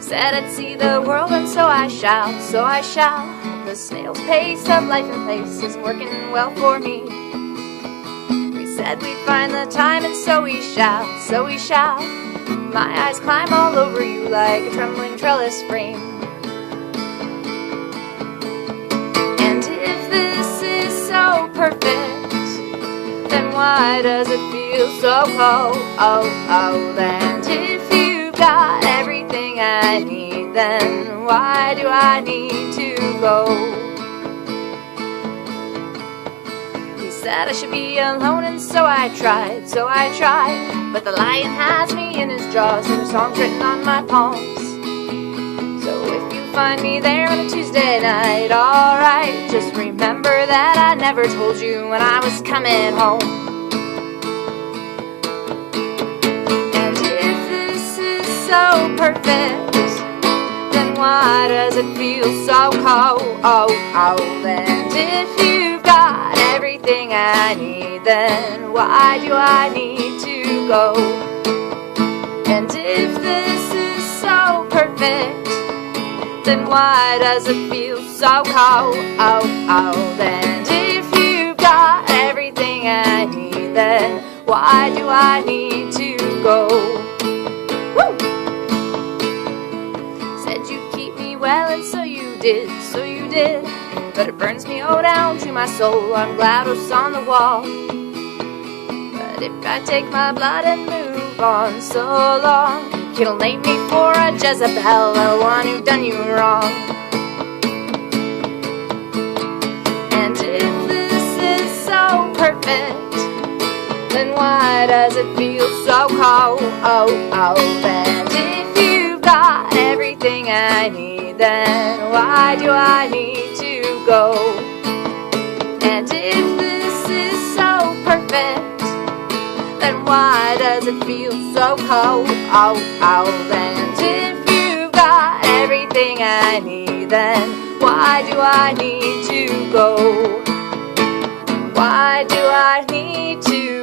Said I'd see the world, and so I shall, so I shall. The snail's pace of life and place is working well for me. We said we'd find the time, and so we shall, so we shall. My eyes climb all over you like a trembling trellis frame. And if this is so perfect, then why does it feel so cold? And if you've got everything I need, then why do I need to go? He said I should be alone, and so I tried, so I tried. But the lion has me in his jaws, and the song's written on my palms. So if you find me there on a Tuesday night, alright, just remember that I never told you when I was coming home. And if this is so perfect, then why does it feel so cold? And if you've got everything I need, then why do I need to go? And if this is so perfect, then why does it feel so cold? And if you've got everything I need, then why do I need to go? Woo! Said you'd keep me well, and so you did, so you did. But it burns me oh down to my soul. I'm glad it's on the wall. But if I take my blood and move on so long, you'll name me for a Jezebel, the one who done you wrong. And if this is so perfect, then why does it feel so cold? And if you've got everything I need, then why do I need to go? And if this is so perfect, then why does it feel so cold? And if you've got everything I need, then why do I need to go? Why do I need to